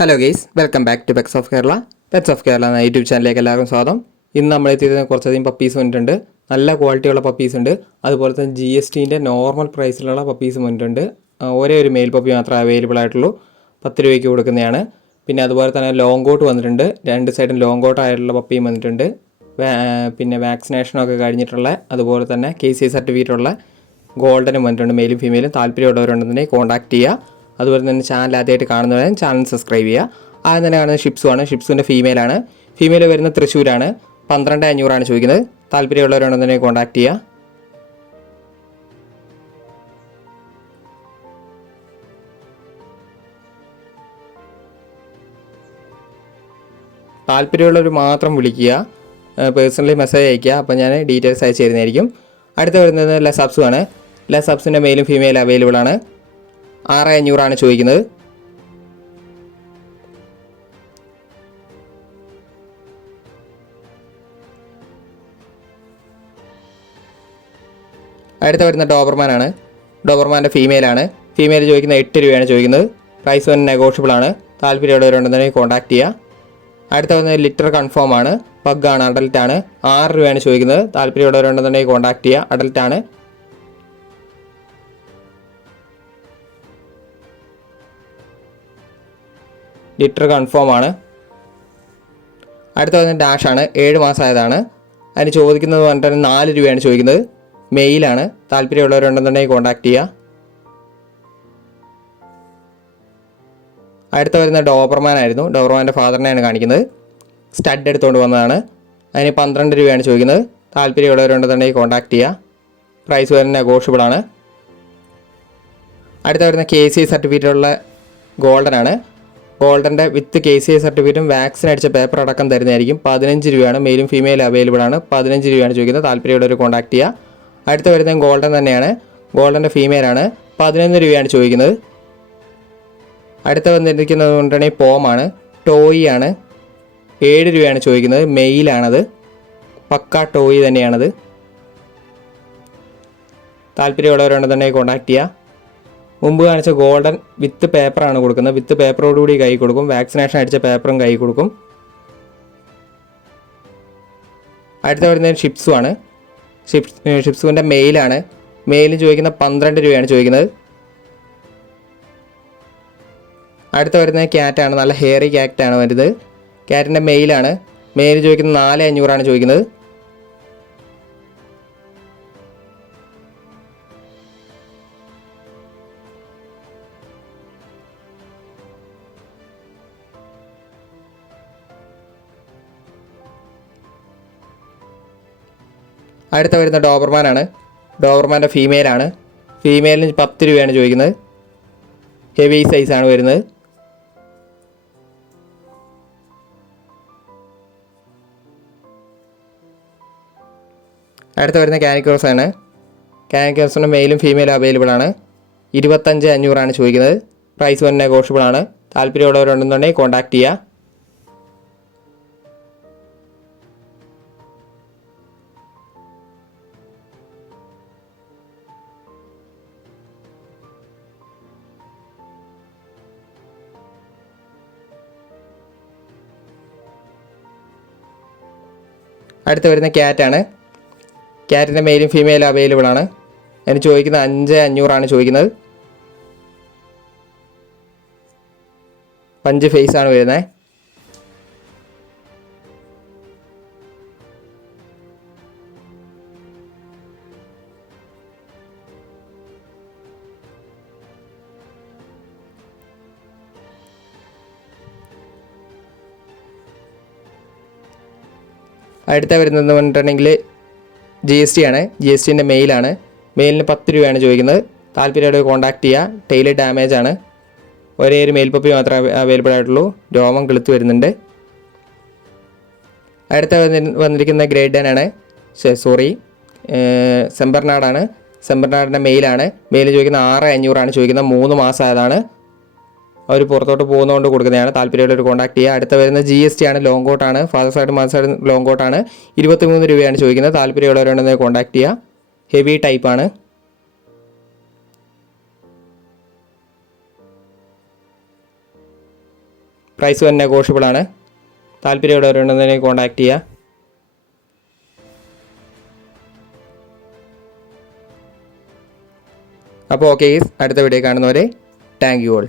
Hello guys, welcome back to pets of Kerala. Pets of Kerala എന്ന YouTube ചാനലിലേക്ക് എല്ലാവർക്കും സ്വാഗതം. ഇന്ന് നമ്മൾ എത്തിയത് കുറച്ചധികം പപ്പീസ് വന്നിട്ടുണ്ട്. നല്ല ക്വാളിറ്റിയുള്ള പപ്പീസ് ഉണ്ട്. അതുപോലെ തന്നെ GSTൻ്റെ നോർമൽ പ്രൈസിലുള്ള പപ്പീസ് വന്നിട്ടുണ്ട്. ഒരേ ഒരു മെയിൽ പപ്പി മാത്രമേ അവൈലബിൾ ആയിട്ടുള്ളൂ. 10 രൂപയ്ക്ക് കൊടുക്കുന്നതാണ്. പിന്നെ അതുപോലെ തന്നെ ലോങ് കോട്ട് വന്നിട്ടുണ്ട്. രണ്ട് സൈഡും ലോങ് കോട്ട് ആയിട്ടുള്ള പപ്പിയും വന്നിട്ടുണ്ട്. പിന്നെ വാക്സിനേഷനൊക്കെ കഴിഞ്ഞിട്ടുള്ള അതുപോലെ തന്നെ KCI സർട്ടിഫിക്കറ്റ് ഉള്ള ഗോൾഡനും വന്നിട്ടുണ്ട്. മെയിലും ഫീമെയിലും താല്പര്യമുള്ളവരുണ്ടെന്നുണ്ടെങ്കിൽ കോൺടാക്ട് ചെയ്യുക. അതുപോലെ തന്നെ ചാനൽ ആദ്യമായിട്ട് കാണുന്നവരെ ചാനൽ സബ്സ്ക്രൈബ് ചെയ്യുക. ആദ്യം തന്നെ കാണുന്നത് ഷിപ്സുമാണ്. ഷിപ്സുവിൻ്റെ ഫീമെയിലാണ്. ഫീമെയിൽ വരുന്നത് തൃശ്ശൂരാണ്. 12,500 ചോദിക്കുന്നത്. താല്പര്യമുള്ളവരുണ്ടെന്നുണ്ടെങ്കിൽ കോൺടാക്ട് ചെയ്യുക. താല്പര്യമുള്ളവർ മാത്രം വിളിക്കുക, പേഴ്സണലി മെസ്സേജ് അയയ്ക്കുക. അപ്പോൾ ഞാൻ ഡീറ്റെയിൽസ് അയച്ചു തരുന്നതായിരിക്കും. അടുത്ത വരുന്നത് ലെസബ്സുമാണ്. ലെസബ്സിൻ്റെ മെയിലും ഫീമെയിലും അവൈലബിൾ ആണ്. 6,500 ചോദിക്കുന്നത്. അടുത്ത വരുന്ന ഡോബർമാനാണ്. ഡോബർമാൻ്റെ ഫീമെയിലാണ്. ഫീമെയിൽ ചോദിക്കുന്നത് 8 രൂപയാണ് ചോദിക്കുന്നത്. പ്രൈസ് വന്ന് നെഗോഷ്യബിൾ ആണ്. താല്പര്യമുള്ളവരുണ്ടെന്നുണ്ടെങ്കിൽ കോൺടാക്ട് ചെയ്യുക. അടുത്ത വരുന്നത് ലിറ്റർ കൺഫേം ആണ്. പഗ്ഗാണ്, അഡൽട്ടാണ്. 6 രൂപയാണ് ചോദിക്കുന്നത്. താല്പര്യമുള്ളവരുണ്ടെന്നുണ്ടെങ്കിൽ കോൺടാക്ട് ചെയ്യുക. അഡൽട്ടാണ്. ലിറ്റർ കൺഫേം ആണ്. അടുത്ത വരുന്നത് ഡാഷാണ്. 7 മാസമായതാണ്. അതിന് ചോദിക്കുന്നത് പറഞ്ഞിട്ട് 4 രൂപയാണ് ചോദിക്കുന്നത്. മെയിലാണ്. താല്പര്യമുള്ളവരുണ്ടെന്നുണ്ടെങ്കിൽ കോൺടാക്ട് ചെയ്യുക. അടുത്ത വരുന്ന ഡോബർമാൻ ആയിരുന്നു. ഡോബർമാൻ്റെ ഫാദറിനെയാണ് കാണിക്കുന്നത്. സ്റ്റഡ് എടുത്തുകൊണ്ട് വന്നതാണ്. അതിന് 12 രൂപയാണ് ചോദിക്കുന്നത്. താല്പര്യമുള്ളവരുണ്ടെന്നുണ്ടെങ്കിൽ കോൺടാക്ട് ചെയ്യുക. പ്രൈസ് വരുന്ന നെഗോഷ്യബിൾ ആണ്. അടുത്ത വരുന്ന KCI സർട്ടിഫിക്കറ്റുള്ള ഗോൾഡനാണ്. ഗോൾഡൻ്റെ വിത്ത് KCI സർട്ടിഫിക്കറ്റും വാക്സിൻ അടിച്ച പേപ്പർ അടക്കം തരുന്നതായിരിക്കും. 15 രൂപയാണ്. മെയിലും ഫീമെയിലും അവൈലബിൾ ആണ്. 15 രൂപയാണ് ചോദിക്കുന്നത്. താല്പര്യമുള്ളവർ കോൺടാക്ട് ചെയ്യുക. അടുത്ത വരുന്നത് ഗോൾഡൻ തന്നെയാണ്. ഗോൾഡൻ്റെ ഫീമെയിലാണ്. 11 രൂപയാണ് ചോദിക്കുന്നത്. അടുത്ത വന്നിരിക്കുന്നത് കൊണ്ടാണെങ്കിൽ പോമാണ്. ടോയി ആണ്. 7 രൂപയാണ് ചോദിക്കുന്നത്. മെയിലാണത്. പക്ക ടോയി തന്നെയാണത്. താല്പര്യമുള്ളവരുണ്ടെന്നുണ്ടെങ്കിൽ കോൺടാക്ട് ചെയ്യുക. മുമ്പ് കാണിച്ച ഗോൾഡൻ വിത്ത് പേപ്പറാണ് കൊടുക്കുന്നത്. വിത്ത് പേപ്പറോടുകൂടി കൈ കൊടുക്കും. വാക്സിനേഷൻ അടിച്ച പേപ്പറും കൈ കൊടുക്കും. അടുത്ത വരുന്നത് ഷിപ്സുമാണ്. ഷിപ്സുവിൻ്റെ മെയിലാണ്. മെയിൽ ചോദിക്കുന്ന 12 രൂപയാണ് ചോദിക്കുന്നത്. അടുത്ത വരുന്നത് ക്യാറ്റാണ്. നല്ല ഹെയറി ക്യാറ്റാണ് വരുന്നത്. ക്യാറ്റിൻ്റെ മെയിലാണ്. മെയിൽ ചോദിക്കുന്നത് 4,500 ചോദിക്കുന്നത്. അടുത്ത വരുന്ന ഡോബർമാനാണ്. ഡോബർമാൻ്റെ ഫീമെയിലാണ്. ഫീമെയിലിന് 10 രൂപയാണ് ചോദിക്കുന്നത്. ഹെവി സൈസാണ് വരുന്നത്. അടുത്ത വരുന്ന കാനിക്രോസാണ്. കാനിക്രോസിൻ്റെ മെയിലും ഫീമെയിലും അവൈലബിൾ ആണ്. 25,500 ചോദിക്കുന്നത്. പ്രൈസ് വന്ന് നെഗോഷ്യബിൾ ആണ്. താല്പര്യമുള്ളവരുണ്ടെന്നുണ്ടെങ്കിൽ കോൺടാക്ട് ചെയ്യുക. അടുത്ത് വരുന്ന ക്യാറ്റാണ്. ക്യാറ്റിൻ്റെ മെയിലും ഫീമെയിലും അവൈലബിൾ ആണ്. അതിന് ചോദിക്കുന്നത് 5,500 ചോദിക്കുന്നത്. പഞ്ച് ഫേസാണ് വരുന്നത്. അടുത്ത വരുന്നതെന്ന് പറഞ്ഞിട്ടുണ്ടെങ്കിൽ GST ആണ്. GSTൻ്റെ മെയിലാണ്. മെയിലിന് 10 രൂപയാണ് ചോദിക്കുന്നത്. താല്പര്യമുള്ള കോൺടാക്ട് ചെയ്യുക. ടെയില് ഡാമേജ് ആണ്. ഒരേ ഒരു മെയിൽ പപ്പി മാത്രമേ അവൈലബിൾ ആയിട്ടുള്ളൂ. രോമം കിളുത്ത് വരുന്നുണ്ട്. അടുത്ത വന്നിരിക്കുന്ന ഗ്രേറ്റ് ഡൻ ആണ്. സെമ്പർനാടാണ്. സെമ്പർനാടിൻ്റെ മെയിലാണ്. മെയിൽ ചോദിക്കുന്ന 6,500 ചോദിക്കുന്നത്. 3 മാസമായതാണ്. അവർ പുറത്തോട്ട് പോകുന്നതുകൊണ്ട് കൊടുക്കുന്നതാണ്. താല്പര്യമുള്ളവർ കോൺടാക്ട് ചെയ്യുക. അടുത്ത വരുന്നത് GST ആണ്. ലോങ് കോട്ടാണ്. Father side mother side long കോട്ടാണ്. 23 രൂപയാണ് ചോദിക്കുന്നത്. താല്പര്യമുള്ളവരുണ്ടെങ്കിൽ കോൺടാക്ട് ചെയ്യുക. ഹെവി ടൈപ്പാണ്. പ്രൈസ് തന്നെ നെഗോഷ്യബിൾ ആണ്. താല്പര്യമുള്ളവരുണ്ടെങ്കിൽ കോൺടാക്റ്റ് ചെയ്യുക. അപ്പോൾ ഓക്കെ ഗൈസ്, അടുത്ത വീഡിയോ കാണുന്നവരെ താങ്ക് യു ഓൾ.